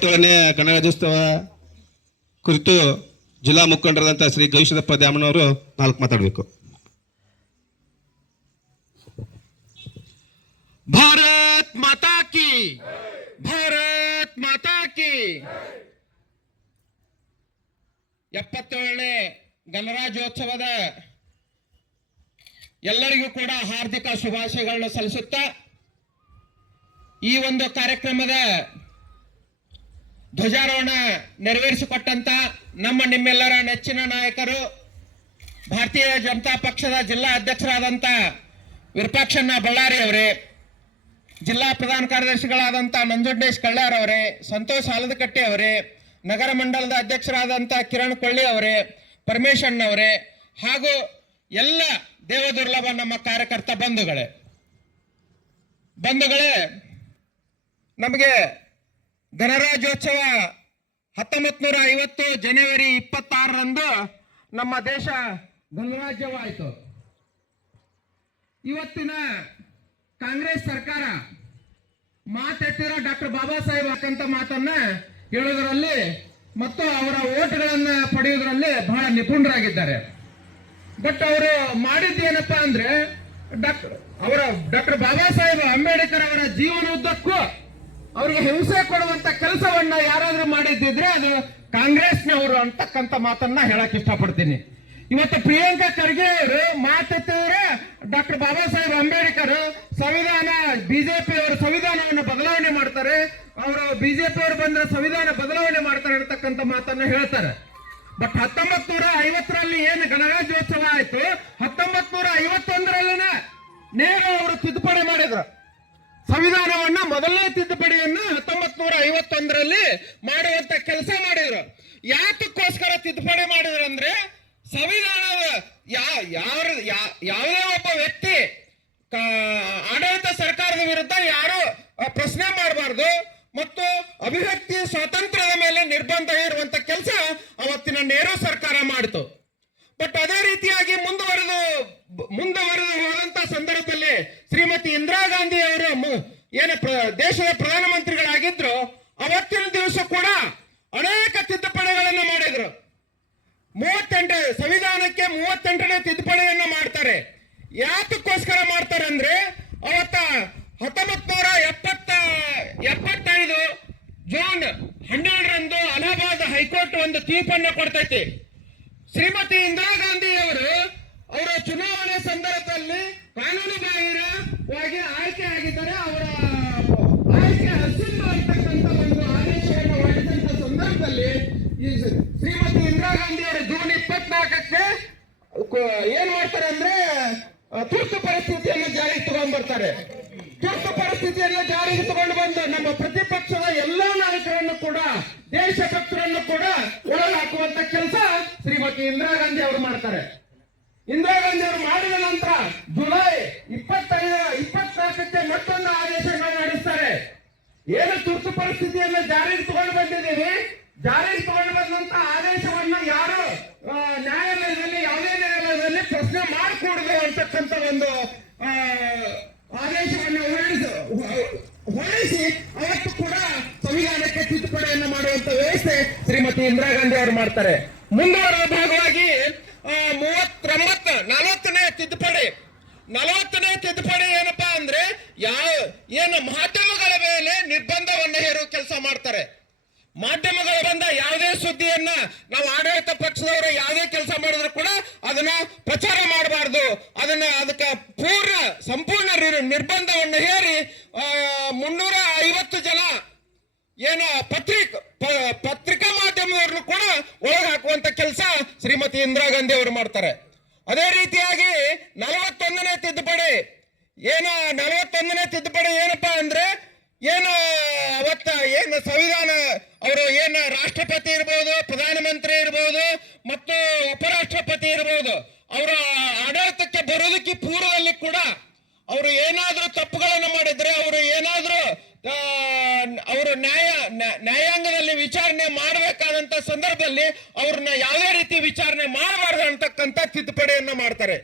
77ನೇ ಗಣರಾಜ್ಯೋತ್ಸವ ಕುರಿತು ಜಿಲ್ಲಾ ಮುಖಂಡರಾದಂಥ ಶ್ರೀ ಗವಿಸಿದ್ದಪ್ಪ ದ್ಯಾಮನವರು 4 ಮಾತಾಡಬೇಕು. ಭಾರತ್ ಮಾತಾ ಕಿ, ಭಾರತ್ ಮಾತಾ ಕಿ. 77ನೇ ಗಣರಾಜ್ಯೋತ್ಸವದ ಎಲ್ಲರಿಗೂ ಕೂಡ ಹಾರ್ದಿಕ ಶುಭಾಶಯಗಳನ್ನು ಸಲ್ಲಿಸುತ್ತಾ ಈ ಒಂದು ಕಾರ್ಯಕ್ರಮದ ಧ್ವಜಾರೋಹಣ ನೆರವೇರಿಸಿಕೊಟ್ಟಂತ ನಿಮ್ಮೆಲ್ಲರ ನೆಚ್ಚಿನ ನಾಯಕರು ಭಾರತೀಯ ಜನತಾ ಪಕ್ಷದ ಜಿಲ್ಲಾ ಅಧ್ಯಕ್ಷರಾದಂಥ ವಿರೂಪಾಕ್ಷಣ್ಣ ಬಳ್ಳಾರಿ ಅವರೇ, ಜಿಲ್ಲಾ ಪ್ರಧಾನ ಕಾರ್ಯದರ್ಶಿಗಳಾದಂಥ ನಂಜುಂಡೇಶ್ ಕಳ್ಳಾರ್ ಅವರೇ, ಸಂತೋಷ್ ಆಲದಕಟ್ಟೆ ಅವರೇ, ನಗರ ಮಂಡಲದ ಅಧ್ಯಕ್ಷರಾದಂಥ ಕಿರಣ್ ಕೊಳ್ಳಿ ಅವರೇ, ಪರಮೇಶಣ್ಣ ಅವರೇ, ಹಾಗೂ ಎಲ್ಲ ದೇವದುರ್ಲಭ ನಮ್ಮ ಕಾರ್ಯಕರ್ತ ಬಂಧುಗಳೇ, ನಮಗೆ ಗಣರಾಜ್ಯೋತ್ಸವ 1950 ಜನವರಿ 26ರಂದು ನಮ್ಮ ದೇಶ ಗಣರಾಜ್ಯವಾಯಿತು. ಇವತ್ತಿನ ಕಾಂಗ್ರೆಸ್ ಸರ್ಕಾರ ಮಾತೆತ್ತಿರೋ ಡಾಕ್ಟರ್ ಬಾಬಾ ಸಾಹೇಬ್ ಹಾಕಂತ ಮಾತನ್ನ ಹೇಳೋದ್ರಲ್ಲಿ ಮತ್ತು ಅವರ ಓಟ್ಗಳನ್ನ ಪಡೆಯೋದ್ರಲ್ಲಿ ಬಹಳ ನಿಪುಣರಾಗಿದ್ದಾರೆ. ಬಟ್ ಅವರು ಮಾಡಿದ್ದೇನಪ್ಪಾ ಅಂದ್ರೆ ಡಾಕ್ಟರ್ ಬಾಬಾ ಸಾಹೇಬ್ ಅಂಬೇಡ್ಕರ್ ಅವರ ಜೀವನೋದ್ದಕ್ಕೂ ಅವರಿಗೆ ಹಿಂಸೆ ಕೊಡುವಂತ ಕೆಲಸವನ್ನ ಯಾರಾದ್ರೂ ಮಾಡಿದ್ದಿದ್ರೆ ಅದು ಕಾಂಗ್ರೆಸ್ನವರು ಅಂತಕ್ಕಂಥ ಮಾತನ್ನ ಹೇಳಕ್ ಇಷ್ಟಪಡ್ತೀನಿ. ಇವತ್ತು ಪ್ರಿಯಾಂಕಾ ಖರ್ಗೆ ಅವರು ಮಾತೆತ್ತಿದ್ರೆ ಡಾಕ್ಟರ್ ಬಾಬಾ ಸಾಹೇಬ್ ಅಂಬೇಡ್ಕರ್ ಬಿಜೆಪಿ ಅವರು ಸಂವಿಧಾನವನ್ನು ಬದಲಾವಣೆ ಮಾಡ್ತಾರೆ, ಅವರು ಬಿಜೆಪಿ ಅವರು ಬಂದ್ರೆ ಸಂವಿಧಾನ ಬದಲಾವಣೆ ಮಾಡ್ತಾರೆ ಅಂತಕ್ಕಂಥ ಮಾತನ್ನ ಹೇಳ್ತಾರೆ. ಬಟ್ 1950ರಲ್ಲಿ ಏನು ಗಣರಾಜ್ಯೋತ್ಸವ ಆಯ್ತು, 1951ರಲ್ಲಿನ ನೆಹರು ಅವರು ತಿದ್ದುಪಡಿ ಮಾಡಿದ್ರು ಸಂವಿಧಾನವನ್ನ. ಮೊದಲನೇ ತಿದ್ದುಪಡಿಯನ್ನ 1951ರಲ್ಲಿ ಮಾಡುವಂತ ಕೆಲಸ ಮಾಡಿದ್ರು. ಯಾತಕ್ಕೋಸ್ಕರ ತಿದ್ದುಪಡಿ ಮಾಡಿದ್ರು ಅಂದ್ರೆ ಸಂವಿಧಾನದ ಯಾವುದೇ ಒಬ್ಬ ವ್ಯಕ್ತಿ ಆಡಳಿತ ಸರ್ಕಾರದ ವಿರುದ್ಧ ಯಾರು ಪ್ರಶ್ನೆ ಮಾಡಬಾರ್ದು ಮತ್ತು ಅಭಿವ್ಯಕ್ತಿ ಸ್ವಾತಂತ್ರ್ಯದ ಮೇಲೆ ನಿರ್ಬಂಧ ಇರುವಂತ ಕೆಲಸ ಅವತ್ತಿನ ನೆಹರು ಸರ್ಕಾರ ಮಾಡಿತು. ಬಟ್ ಅದೇ ರೀತಿಯಾಗಿ ಮುಂದುವರೆದು ಹೋದಂತ ಸಂದರ್ಭದಲ್ಲಿ ಶ್ರೀಮತಿ ಇಂದಿರಾ ಗಾಂಧಿ ಅವರು ಏನು ದೇಶದ ಪ್ರಧಾನಮಂತ್ರಿಗಳಾಗಿದ್ರು, ಅವತ್ತಿನ ದಿವಸ ಕೂಡ ಅನೇಕ ತಿದ್ದುಪಡಿಗಳನ್ನು ಮಾಡಿದ್ರು. ಸಂವಿಧಾನಕ್ಕೆ 38ನೇ ತಿದ್ದುಪಡಿಯನ್ನ ಮಾಡ್ತಾರೆ. ಯಾತಕ್ಕೋಸ್ಕರ ಮಾಡ್ತಾರೆ ಅಂದ್ರೆ ಅವತ್ತ 1975 ಜೂನ್ 12ರಂದು ಅಲಹಾಬಾದ್ ಹೈಕೋರ್ಟ್ ಒಂದು ತೀರ್ಪನ್ನು ಕೊಡ್ತೈತಿ. ಶ್ರೀಮತಿ ಇಂದಿರಾ ಗಾಂಧಿ ಅವರ ಚುನಾವಣೆ ಸಂದರ್ಭದಲ್ಲಿ ಕಾನೂನು ಬಾಹಿರವಾಗಿ ಆಯ್ಕೆ ಆಗಿದ್ದಾರೆ. ಅವರ ಆಯ್ಕೆ ಅಸಿಂಧು ಅಂತಕ್ಕಂಥ ಒಂದು ಆದೇಶವನ್ನು ಹೊರಡಿಸಿದ ಸಂದರ್ಭದಲ್ಲಿ ಶ್ರೀಮತಿ ಇಂದಿರಾ ಗಾಂಧಿ ಅವರು ಜೂನ್ 24ಕ್ಕೆ ಏನ್ ಮಾಡ್ತಾರೆ ಅಂದ್ರೆ ತುರ್ತು ಪರಿಸ್ಥಿತಿಯನ್ನು ಜಾರಿಗೆ ತಗೊಂಡ್ ಬರ್ತಾರೆ. ತುರ್ತು ಪರಿಸ್ಥಿತಿಯನ್ನು ಜಾರಿಗೆ ತಗೊಂಡು ಬಂದು ನಮ್ಮ ಪ್ರತಿಪಕ್ಷದ ಎಲ್ಲಾ ನಾಯಕರನ್ನು ಕೂಡ, ದೇಶಭಕ್ತರನ್ನು ಕೂಡ ಒಳಗೆ ಹಾಕುವಂತ ಕೆಲಸ ಶ್ರೀಮತಿ ಇಂದಿರಾ ಗಾಂಧಿ ಅವರು ಮಾಡ್ತಾರೆ. ಇಂದಿರಾ ಗಾಂಧಿ ಅವರು ಮಾಡಿದ ನಂತರ ಜುಲೈ 24ಕ್ಕೆ ಮತ್ತೊಂದು ಆದೇಶವನ್ನು ಹೊರಡಿಸ್ತಾರೆ. ಏನು ತುರ್ತು ಪರಿಸ್ಥಿತಿಯನ್ನು ಜಾರಿಗೆ ತಗೊಂಡು ಬಂದಿದ್ದೀವಿ, ಜಾರಿಗೆ ತಗೊಂಡು ಬಂದಂತ ಆದೇಶವನ್ನ ಯಾರು ನ್ಯಾಯಾಲಯದಲ್ಲಿ, ಯಾವುದೇ ನ್ಯಾಯಾಲಯದಲ್ಲಿ ಪ್ರಶ್ನೆ ಮಾಡಕೂಡದು ಅಂತಕ್ಕಂಥ ಒಂದು ಆದೇಶವನ್ನು ಹೊರಡಿಸಿ ಅವತ್ತು ಕೂಡ ಸಂವಿಧಾನಕ್ಕೆ ತಿದ್ದುಪಡಿಯನ್ನು ಮಾಡುವಂತ ವ್ಯವಸ್ಥೆ ಶ್ರೀಮತಿ ಇಂದಿರಾ ಗಾಂಧಿ ಅವರು ಮಾಡ್ತಾರೆ. ಮುಂದುವರೆದ ಭಾಗವಾಗಿ 40ನೇ ತಿದ್ದುಪಡಿ ಏನಪ್ಪಾ ಅಂದ್ರೆ ಏನು ಮಾಧ್ಯಮಗಳ ಮೇಲೆ ನಿರ್ಬಂಧವನ್ನು ಹೇರುವ ಕೆಲಸ ಮಾಡ್ತಾರೆ. ಮಾಧ್ಯಮಗಳ ಬಂದ ಯಾವುದೇ ಸುದ್ದಿಯನ್ನ ನಾವು ಆಡಳಿತ ಪಕ್ಷದವರು ಯಾವುದೇ ಕೆಲಸ ಮಾಡಿದ್ರು ಕೂಡ ಅದನ್ನ ಪ್ರಚಾರ ಮಾಡಬಾರ್ದು, ಅದಕ್ಕೆ ಸಂಪೂರ್ಣ ನಿರ್ಬಂಧವನ್ನು ಹೇರಿ 350 ಜನ ಏನು ಪತ್ರಿಕಾ ಮಾಧ್ಯಮದವ್ರನ್ನು ಕೂಡ ಒಳಗೆ ಹಾಕುವಂತ ಕೆಲಸ ಶ್ರೀಮತಿ ಇಂದಿರಾ ಗಾಂಧಿ ಅವರು ಮಾಡ್ತಾರೆ. ಅದೇ ರೀತಿಯಾಗಿ 41ನೇ ತಿದ್ದುಪಡಿ ಏನಪ್ಪಾ ಅಂದ್ರೆ ಏನು ಸಂವಿಧಾನ ಅವರು ರಾಷ್ಟ್ರಪತಿ ಇರ್ಬೋದು, ಪ್ರಧಾನಮಂತ್ರಿ ಇರ್ಬೋದು ಮತ್ತು ಉಪರಾಷ್ಟ್ರಪತಿ ಇರ್ಬೋದು, ಅವರ ಆಡಳಿತಕ್ಕೆ ಬರೋದಕ್ಕೆ ಪೂರ್ವದಲ್ಲಿ ಕೂಡ ಅವರು ಏನಾದ್ರೂ ತಪ್ಪುಗಳನ್ನು ಮಾಡಿದ್ರೆ, ಅವರು ನ್ಯಾಯಾಂಗದಲ್ಲಿ ವಿಚಾರಣೆ ಮಾಡಬೇಕಾದಂತ ಸಂದರ್ಭದಲ್ಲಿ ಅವ್ರನ್ನ ಯಾವುದೇ ರೀತಿ ವಿಚಾರಣೆ ಮಾಡಬಾರ್ದು ಅಂತಕ್ಕಂಥ ತಿದ್ದುಪಡಿಯನ್ನ ಮಾಡ್ತಾರೆ.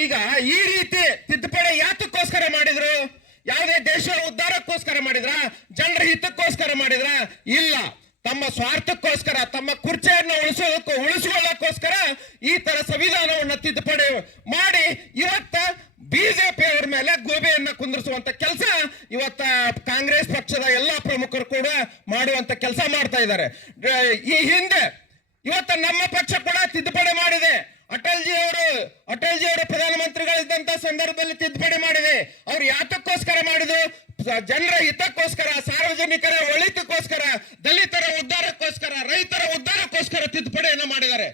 ಈಗ ಈ ರೀತಿ ತಿದ್ದುಪಡಿ ಯಾತಕ್ಕೋಸ್ಕರ ಮಾಡಿದ್ರು? ಯಾವುದೇ ದೇಶ ಉದ್ಧಾರಕ್ಕೋಸ್ಕರ ಮಾಡಿದ್ರ, ಜನರ ಹಿತಕ್ಕೋಸ್ಕರ ಮಾಡಿದ್ರ? ಇಲ್ಲ, ತಮ್ಮ ಸ್ವಾರ್ಥಕ್ಕೋಸ್ಕರ, ತಮ್ಮ ಕುರ್ಚಿಯನ್ನು ಉಳಿಸಿಕೊಳ್ಳೋಕ್ಕೋಸ್ಕರ ಈ ತರ ಸಂವಿಧಾನವನ್ನು ತಿದ್ದುಪಡಿ ಮಾಡಿ ಇವತ್ತ ಬಿಜೆಪಿ ಅವರ ಮೇಲೆ ಗೋಬೆಯನ್ನ ಕುಂದಿರಿಸುವಂತ ಕೆಲಸ ಇವತ್ತ ಕಾಂಗ್ರೆಸ್ ಪಕ್ಷದ ಎಲ್ಲಾ ಪ್ರಮುಖರು ಕೂಡ ಮಾಡುವಂತ ಕೆಲಸ ಮಾಡ್ತಾ ಇದ್ದಾರೆ. ಈ ಹಿಂದೆ ಇವತ್ತ ನಮ್ಮ ಪಕ್ಷ ಕೂಡ ತಿದ್ದುಪಡಿ ಮಾಡಿದೆ. ಅಟಲ್ಜಿ ಅವರು ಪ್ರಧಾನಮಂತ್ರಿಗಳಿದ್ದಂತ ಸಂದರ್ಭದಲ್ಲಿ ತಿದ್ದುಪಡಿ ಮಾಡಿದೆ. ಅವ್ರು ಯಾತಕ್ಕೋಸ್ಕರ ಮಾಡಿದ್ರು? ಜನರ ಹಿತಕ್ಕೋಸ್ಕರ, ಸಾರ್ವಜನಿಕರ ಒಳಿತಕ್ಕೋಸ್ಕರ, ದಲಿತರ ಉದ್ಧಾರಕ್ಕೋಸ್ಕರ, ರೈತರ ಉದ್ಧಾರಕ್ಕೋಸ್ಕರ ತಿದ್ದುಪಡಿಯನ್ನು ಮಾಡಿದ್ದಾರೆ.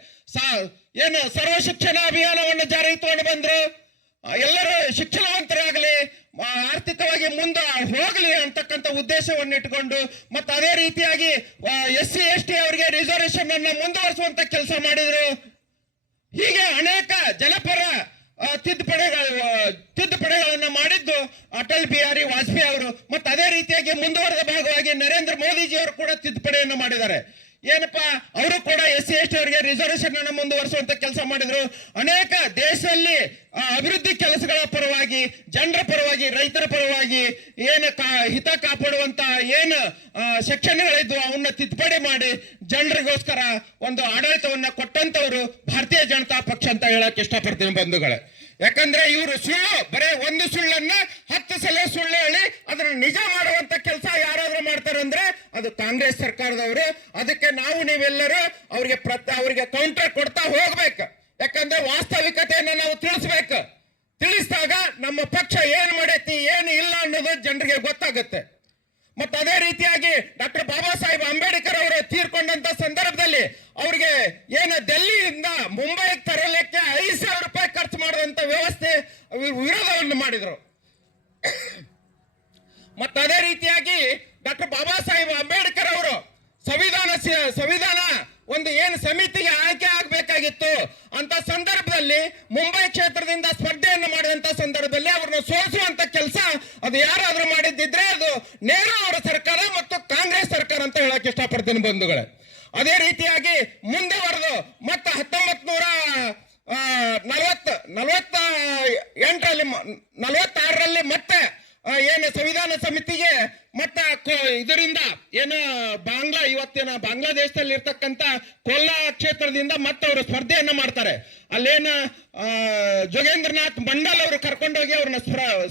ಏನು ಸರ್ವ ಶಿಕ್ಷಣ ಅಭಿಯಾನವನ್ನು ಜಾರಿಗೆ ತಗೊಂಡು ಬಂದ್ರು. ಎಲ್ಲರೂ ಶಿಕ್ಷಣವಂತರಾಗಲಿ, ಆರ್ಥಿಕವಾಗಿ ಮುಂದೆ ಹೋಗಲಿ ಅಂತಕ್ಕಂಥ ಉದ್ದೇಶವನ್ನು ಇಟ್ಟುಕೊಂಡು, ಮತ್ತೆ ಅದೇ ರೀತಿಯಾಗಿ SC ST ಅವರಿಗೆ ರಿಸರ್ವೇಶನ್ ಅನ್ನು ಮುಂದುವರಿಸುವಂತ ಕೆಲಸ ಮಾಡಿದ್ರು. ಹೀಗೆ ಅನೇಕ ಜನಪರ ತಿದ್ದುಪಡಿಗಳನ್ನು ಮಾಡಿದ್ದು ಅಟಲ್ ಬಿಹಾರಿ ವಾಜಪೇಯಿ ಅವರು. ಮತ್ತೆ ಅದೇ ರೀತಿಯಾಗಿ ಮುಂದುವರೆದ ಭಾಗವಾಗಿ ನರೇಂದ್ರ ಮೋದಿಜಿ ಅವರು ಕೂಡ ತಿದ್ದುಪಡಿಯನ್ನು ಮಾಡಿದ್ದಾರೆ. ಏನಪ್ಪಾ, ಅವರು ಕೂಡ SC ST ಅವರಿಗೆ ರಿಸರ್ವೇಶನ್ ಅನ್ನು ಮುಂದುವರಿಸುವಂತ ಕೆಲಸ ಮಾಡಿದ್ರು. ಅನೇಕ ದೇಶದಲ್ಲಿ ಅಭಿವೃದ್ಧಿ ಕೆಲಸಗಳ ಪರವಾಗಿ, ಜನರ ಪರವಾಗಿ, ರೈತರ ಪರವಾಗಿ ಏನು ಹಿತ ಕಾಪಾಡುವಂತ ಏನು ಸೆಕ್ಷನ್ಗಳಿದ್ವು ಅವನ್ನ ತಿದ್ದುಪಡಿ ಮಾಡಿ ಜನರಿಗೋಸ್ಕರ ಒಂದು ಆಡಳಿತವನ್ನ ಕೊಟ್ಟಂತವರು ಭಾರತೀಯ ಜನತಾ ಪಕ್ಷ ಅಂತ ಹೇಳಕ್ ಇಷ್ಟಪಡ್ತೀನಿ ಬಂಧುಗಳೇ. ಯಾಕಂದ್ರೆ ಇವರು ಬರೇ ಒಂದು ಸುಳ್ಳನ್ನ 10 ಸಲ ಸುಳ್ಳು ಹೇಳಿ ಅದನ್ನ ನಿಜ ಮಾಡುವಂತ ಕೆಲಸ ಯಾರಾದ್ರೂ ಮಾಡ್ತಾರಂದ್ರೆ ಅದು ಕಾಂಗ್ರೆಸ್ ಸರ್ಕಾರದವರು. ಅದಕ್ಕೆ ನಾವು ನೀವೆಲ್ಲರೂ ಅವ್ರಿಗೆ ಕೌಂಟರ್ ಕೊಡ್ತಾ ಹೋಗ್ಬೇಕು. ಯಾಕಂದ್ರೆ ವಾಸ್ತವಿಕತೆಯನ್ನ ನಾವು ತಿಳಿಸ್ಬೇಕು. ತಿಳಿಸಿದಾಗ ನಮ್ಮ ಪಕ್ಷ ಏನ್ ಮಾಡೈತಿ, ಏನು ಇಲ್ಲ ಅನ್ನೋದು ಜನರಿಗೆ ಗೊತ್ತಾಗುತ್ತೆ. ಮತ್ತೆ ಅದೇ ರೀತಿಯಾಗಿ ಡಾಕ್ಟರ್ ಬಾಬಾ ಸಾಹೇಬ್ ಅಂಬೇಡ್ಕರ್ ಅವರು ತೀರ್ಕೊಂಡಂತ ಸಂದರ್ಭದಲ್ಲಿ ಅವ್ರಿಗೆ ಏನು ಡೆಲ್ಲಿಯಿಂದ ಮುಂಬೈಗೆ ತರಲಿಕ್ಕೆ 5,000 ರೂಪಾಯಿ ಖರ್ಚು ಮಾಡುವಂತ ವ್ಯವಸ್ಥೆ ವಿರೋಧವನ್ನು ಮಾಡಿದ್ರು. ಮತ್ತೆ ಅದೇ ರೀತಿಯಾಗಿ ಡಾಕ್ಟರ್ ಬಾಬಾ ಸಾಹೇಬ್ ಅಂಬೇಡ್ಕರ್ ಅವರು ಸಂವಿಧಾನ ಒಂದು ಏನು ಸಮಿತಿಗೆ ಆಯ್ಕೆ ಆಗ್ಬೇಕಾಗಿತ್ತು ಅಂತ ಸಂದರ್ಭದಲ್ಲಿ ಮುಂಬೈ ಕ್ಷೇತ್ರದಿಂದ ಸ್ಪರ್ಧೆಯನ್ನು ಮಾಡಿದಂತ ಸಂದರ್ಭದಲ್ಲಿ ಅವ್ರನ್ನ ಸೋಲಿಸುವಂತ ಕೆಲಸ ಅದು ಯಾರಾದ್ರೂ ಮಾಡಿದ್ದಿದ್ರೆ ಅದು ನೆಹರು ಅವರ ಸರ್ಕಾರ ಮತ್ತು ಕಾಂಗ್ರೆಸ್ ಸರ್ಕಾರ ಅಂತ ಹೇಳಕ್ ಇಷ್ಟಪಡ್ತೀನಿ ಬಂಧುಗಳೇ. ಅದೇ ರೀತಿಯಾಗಿ ಮುಂದೆ ಬರೆದು ಮತ್ತೆ 1946ರಲ್ಲಿ ಮತ್ತೆ ಏನು ಸಂವಿಧಾನ ಸಮಿತಿಗೆ ಮತ್ತೆ ಇದರಿಂದ ಏನು ಇವತ್ತಿನ ಬಾಂಗ್ಲಾದೇಶದಲ್ಲಿ ಇರ್ತಕ್ಕಂಥ ಕೊಲ್ಲಾ ಕ್ಷೇತ್ರದಿಂದ ಮತ್ತೆ ಅವರು ಸ್ಪರ್ಧೆಯನ್ನ ಮಾಡ್ತಾರೆ. ಅಲ್ಲೇನ ಜೋಗೇಂದ್ರನಾಥ್ ಮಂಡಲ್ ಅವರು ಕರ್ಕೊಂಡೋಗಿ ಅವ್ರನ್ನ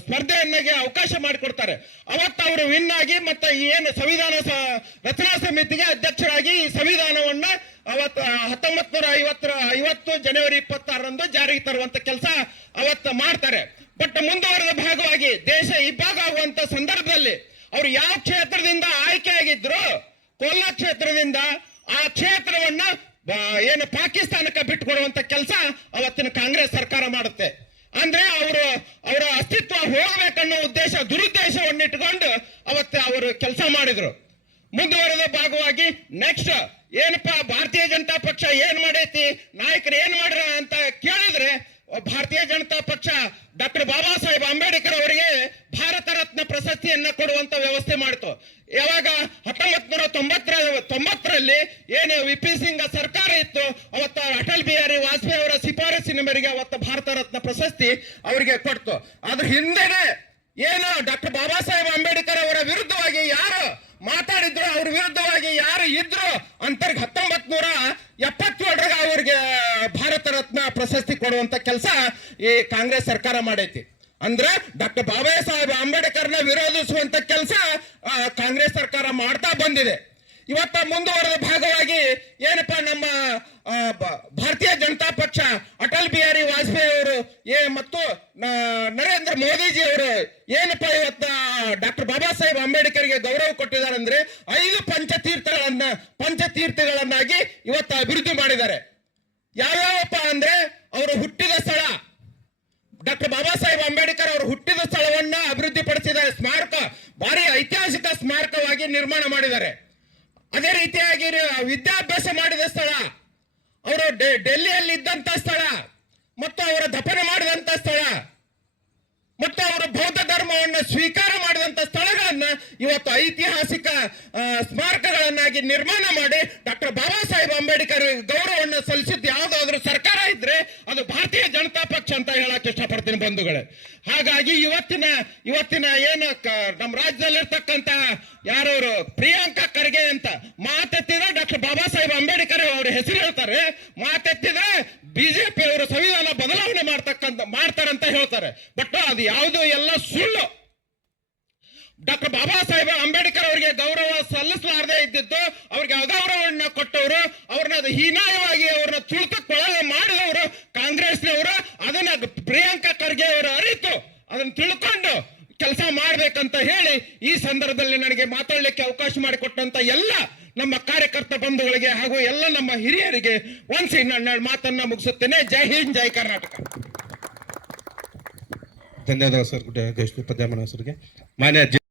ಸ್ಪರ್ಧೆಯನ್ನಾಗಿ ಅವಕಾಶ ಮಾಡಿಕೊಡ್ತಾರೆ. ಅವತ್ತು ಅವರು ವಿನ್ ಆಗಿ ಮತ್ತೆ ಏನು ಸಂವಿಧಾನ ರಚನಾ ಸಮಿತಿಗೆ ಅಧ್ಯಕ್ಷರಾಗಿ ಈ ಸಂವಿಧಾನವನ್ನ ಅವತ್ತು 1950 ಜನವರಿ 26ರಂದು ಜಾರಿಗೆ ತರುವಂತ ಕೆಲಸ ಅವತ್ತು ಮಾಡ್ತಾರೆ. ಬಟ್ ಮುಂದುವರೆದ ಭಾಗವಾಗಿ ದೇಶ ಇಬ್ಬಾಗ ಆಗುವಂತ ಸಂದರ್ಭದಲ್ಲಿ ಅವರು ಯಾವ ಕ್ಷೇತ್ರದಿಂದ ಆಯ್ಕೆ ಆಗಿದ್ರು, ಕೊಲ್ಲಾ ಕ್ಷೇತ್ರದಿಂದ, ಆ ಕ್ಷೇತ್ರವನ್ನ ಏನು ಪಾಕಿಸ್ತಾನಕ್ಕೆ ಬಿಟ್ಟುಕೊಡುವಂತ ಕೆಲಸ ಅವತ್ತಿನ ಕಾಂಗ್ರೆಸ್ ಸರ್ಕಾರ ಮಾಡುತ್ತೆ. ಅಂದ್ರೆ ಅವರ ಅಸ್ತಿತ್ವ ಹೋಗ್ಬೇಕನ್ನೋ ದುರುದ್ದೇಶವನ್ನು ಇಟ್ಟುಕೊಂಡು ಅವತ್ತು ಅವರು ಕೆಲಸ ಮಾಡಿದ್ರು. ಮುಂದುವರೆದ ಭಾಗವಾಗಿ ನೆಕ್ಸ್ಟ್ ಏನಪ್ಪಾ ಭಾರತೀಯ ಜನತಾ ಪಕ್ಷ ಏನ್ ಮಾಡೈತಿ, ನಾಯಕರು ಏನ್ ಮಾಡ್ರ ಅಂತ ಕೇಳಿದ್ರೆ ಭಾರತೀಯ ಜನತಾ ಪಕ್ಷ ಡಾಕ್ಟರ್ ಬಾಬಾ ಸಾಹೇಬ್ ಅಂಬೇಡ್ಕರ್ ಅವರಿಗೆ ಭಾರತ ರತ್ನ ಪ್ರಶಸ್ತಿಯನ್ನ ಕೊಡುವಂತ ವ್ಯವಸ್ಥೆ ಮಾಡಿತು. ಯಾವಾಗ 1990ರಲ್ಲಿ ಏನು VP ಸಿಂಗ್ ಸರ್ಕಾರ ಇತ್ತು, ಅವತ್ತು ಅಟಲ್ ಬಿಹಾರಿ ವಾಜಪೇಯಿ ಅವರ ಶಿಫಾರಸಿನ ಮೇರೆಗೆ ಅವತ್ತು ಭಾರತ ರತ್ನ ಪ್ರಶಸ್ತಿ ಅವರಿಗೆ ಕೊಡ್ತು. ಅದ್ರ ಹಿಂದೆನೆ ಏನು ಡಾಕ್ಟರ್ ಬಾಬಾ ಸಾಹೇಬ್ ಅಂಬೇಡ್ಕರ್ ಅವರ ವಿರುದ್ಧವಾಗಿ ಯಾರು ಮಾತಾಡಿದ್ರು, ಅವ್ರ ವಿರುದ್ಧವಾಗಿ ಯಾರು ಇದ್ರು ಅಂತರ್ಗ 1977ರಾಗ ಅವ್ರಿಗೆ ಭಾರತ ರತ್ನ ಪ್ರಶಸ್ತಿ ಕೊಡುವಂತ ಕೆಲಸ ಈ ಕಾಂಗ್ರೆಸ್ ಸರ್ಕಾರ ಮಾಡೈತಿ. ಅಂದ್ರೆ ಡಾಕ್ಟರ್ ಬಾಬಾ ಸಾಹೇಬ್ ಅಂಬೇಡ್ಕರ್ನ ವಿರೋಧಿಸುವಂತ ಕೆಲಸ ಕಾಂಗ್ರೆಸ್ ಸರ್ಕಾರ ಮಾಡ್ತಾ ಬಂದಿದೆ. ಇವತ್ತ ಮುಂದುವರೆದ ಭಾಗವಾಗಿ ಏನಪ್ಪಾ ನಮ್ಮ ಭಾರತೀಯ ಜನತಾ ಪಕ್ಷ ಅಟಲ್ ಬಿಹಾರಿ ವಾಜಪೇಯಿ ಅವರು ಮತ್ತು ನರೇಂದ್ರ ಮೋದಿಜಿ ಅವರು ಏನಪ್ಪಾ ಇವತ್ತ ಡಾಕ್ಟರ್ ಬಾಬಾ ಸಾಹೇಬ್ ಅಂಬೇಡ್ಕರ್ಗೆ ಗೌರವ ಕೊಟ್ಟಿದ್ದಾರೆ ಅಂದ್ರೆ 5 ಪಂಚತೀರ್ಥಗಳನ್ನಾಗಿ ಇವತ್ತು ಅಭಿವೃದ್ಧಿ ಮಾಡಿದ್ದಾರೆ. ಯಾವ್ಯಾವಪ್ಪ ಅಂದ್ರೆ ಅವರು ಹುಟ್ಟಿದ ಸ್ಥಳ, ಡಾಕ್ಟರ್ ಬಾಬಾ ಸಾಹೇಬ್ ಅಂಬೇಡ್ಕರ್ ಅವರು ಹುಟ್ಟಿದ ಸ್ಥಳವನ್ನ ಅಭಿವೃದ್ಧಿ ಪಡಿಸಿದ್ದಾರೆ. ಸ್ಮಾರಕ ಭಾರಿ ಐತಿಹಾಸಿಕ ಸ್ಮಾರಕವಾಗಿ ನಿರ್ಮಾಣ ಮಾಡಿದ್ದಾರೆ. ಅದೇ ರೀತಿಯಾಗಿ ವಿದ್ಯಾಭ್ಯಾಸ ಮಾಡಿದ ಸ್ಥಳ, ಅವರು ಡೆಲ್ಲಿಯಲ್ಲಿ ಇದ್ದಂತ ಸ್ಥಳ ಮತ್ತು ಅವರ ದಫನ ಮಾಡಿದಂತ ಸ್ಥಳ, ಮತ್ತು ಅವರು ಬೌದ್ಧ ಧರ್ಮವನ್ನು ಸ್ವೀಕಾರ ಮಾಡಿದಂತ ಸ್ಥಳಗಳನ್ನ ಇವತ್ತು ಐತಿಹಾಸಿಕ ಸ್ಮಾರಕಗಳನ್ನಾಗಿ ನಿರ್ಮಾಣ ಮಾಡಿ ಡಾಕ್ಟರ್ ಬಾಬಾ ಸಾಹೇಬ್ ಅಂಬೇಡ್ಕರ್ ಗೌರವವನ್ನು ಸಲ್ಲಿಸಿದ ಯಾವುದಾದ್ರೂ ಸರ್ಕಾರ ಇದ್ರೆ ಅದು ಭಾರತೀಯ ಜನತಾ ಪಕ್ಷ ಅಂತ ಹೇಳಕ್ ಇಷ್ಟಪಡ್ತೀನಿ ಬಂಧುಗಳೇ. ಹಾಗಾಗಿ ಇವತ್ತಿನ ಏನು ನಮ್ಮ ರಾಜ್ಯದಲ್ಲಿರ್ತಕ್ಕಂತ ಯಾರವರು ಪ್ರಿಯಾಂಕಾ ಖರ್ಗೆ ಅಂತ ಮಾತೆತ್ತಿದ್ರೆ ಡಾಕ್ಟರ್ ಬಾಬಾ ಸಾಹೇಬ್ ಅಂಬೇಡ್ಕರ್ ಅವ್ರ ಹೆಸರು ಹೇಳ್ತಾರೆ, ಮಾತೆತ್ತಿದ್ರೆ ಬಿಜೆಪಿ ಅವರು ಸಂವಿಧಾನ ಬದಲಾವಣೆ ಮಾಡ್ತಾರಂತ ಹೇಳ್ತಾರೆ. ಬಟ್ ಅದು ಯಾವುದು ಎಲ್ಲ ಸುಳ್ಳು. ಡಾಕ್ಟರ್ ಬಾಬಾ ಸಾಹೇಬ್ ಅಂಬೇಡ್ಕರ್ ಅವರಿಗೆ ಗೌರವ ಸಲ್ಲಿಸಲಾರದೆ ಇದ್ದಿದ್ದು, ಅವ್ರಿಗೆ ಅಗೌರವವನ್ನ ಕೊಟ್ಟವರು, ಅವ್ರನ್ನ ಹೀನಾಯವಾಗಿ ಅವ್ರನ್ನ ತುಳಿತಕ್ಕೊಳಗೆ ಮಾಡಿದವರು ಕಾಂಗ್ರೆಸ್ನವರು. ಅದನ್ನ ಪ್ರಿಯಾಂಕಾ ಖರ್ಗೆ ಅವರು ಅರಿತು ಅದನ್ನ ತಿಳ್ಕೊಂಡು ಕೆಲಸ ಮಾಡ್ಬೇಕಂತ ಹೇಳಿ ಈ ಸಂದರ್ಭದಲ್ಲಿ ನನಗೆ ಮಾತಾಡಲಿಕ್ಕೆ ಅವಕಾಶ ಮಾಡಿಕೊಟ್ಟಂತ ಎಲ್ಲ ನಮ್ಮ ಕಾರ್ಯಕರ್ತ ಬಂಧುಗಳಿಗೆ ಹಾಗೂ ಎಲ್ಲ ನಮ್ಮ ಹಿರಿಯರಿಗೆ ಒಂದ್ಸಿ ನನ್ನ ಮಾತನ್ನ ಮುಗಿಸುತ್ತೇನೆ. ಜೈ ಹಿಂದ್, ಜೈ ಕರ್ನಾಟಕ. ಧನ್ಯವಾದ ಸರ್ ಗೌಶಿಕ ಪದ್ಯಾಮನ ಹೆಸರಿಗೆ. ಮಾನ್ಯ